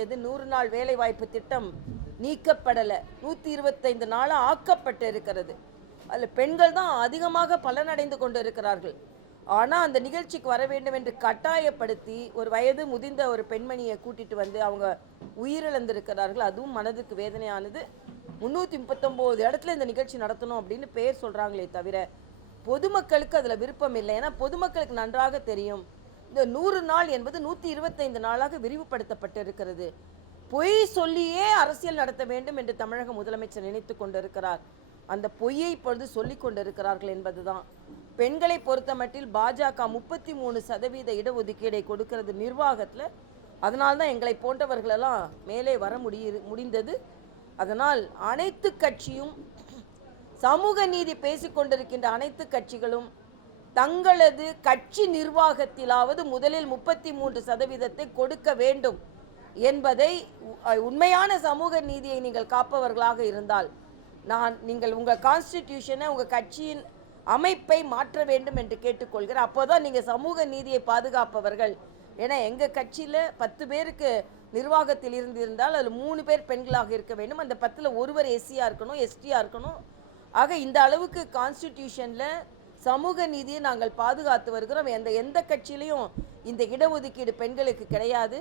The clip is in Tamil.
இது 100 நாள் வேலைவாய்ப்பு திட்டம் நீக்கப்படலை, 125 நாளாக ஆக்கப்பட்டு இருக்கிறது. அதில் பெண்கள் தான் அதிகமாக பலனடைந்து கொண்டு இருக்கிறார்கள். ஆனால் அந்த நிகழ்ச்சிக்கு வர வேண்டும் என்று கட்டாயப்படுத்தி ஒரு வயது முதிர்ந்த ஒரு பெண்மணியை கூட்டிட்டு வந்து அவங்க உயிரிழந்திருக்கிறார்கள். அதுவும் மனதுக்கு வேதனையானது. 339 இடத்துல இந்த நிகழ்ச்சி நடத்தணும் அப்படின்னு பேர் சொல்கிறாங்களே தவிர பொதுமக்களுக்கு அதில் விருப்பம் இல்லை. ஏன்னா பொதுமக்களுக்கு நன்றாக தெரியும், இந்த 100 நாள் என்பது 125 நாளாக விரிவுபடுத்தப்பட்டு இருக்கிறது. பொய் சொல்லியே அரசியல் நடத்த வேண்டும் என்று தமிழக முதலமைச்சர் நினைத்து கொண்டிருக்கிறார். அந்த பொய்யை இப்பொழுது சொல்லிக் கொண்டிருக்கிறார்கள் என்பதுதான். பெண்களை பொறுத்த மட்டில் பாஜக 33% இடஒதுக்கீடை கொடுக்கிறது நிர்வாகத்தில். அதனால்தான் எங்களை போன்றவர்களெல்லாம் மேலே வர முடிந்தது. அதனால் அனைத்து கட்சியும், சமூக நீதி பேசிக்கொண்டிருக்கின்ற அனைத்து கட்சிகளும் தங்களது கட்சி நிர்வாகத்திலாவது முதலில் 33% கொடுக்க வேண்டும் என்பதை, உண்மையான சமூக நீதியை நீங்கள் காப்பவர்களாக இருந்தால் நீங்கள் உங்கள் கான்ஸ்டிடியூஷனை, உங்கள் கட்சியின் அமைப்பை மாற்ற வேண்டும் என்று கேட்டுக்கொள்கிறேன். அப்போதான் நீங்கள் சமூக நீதியை பாதுகாப்பவர்கள். ஏன்னா எங்கள் கட்சியில் 10 பேருக்கு நிர்வாகத்தில் இருந்திருந்தால் அதில் 3 பேர் பெண்களாக இருக்க வேண்டும். அந்த 10ல் ஒருவர் எஸ்சியாக இருக்கணும், எஸ்டியாக இருக்கணும். ஆக இந்த அளவுக்கு கான்ஸ்டிடியூஷனில் சமூக நீதியை நாங்கள் பாதுகாத்து வருகிறோம். எந்த கட்சியிலையும் இந்த இடஒதுக்கீடு பெண்களுக்கு கிடையாது.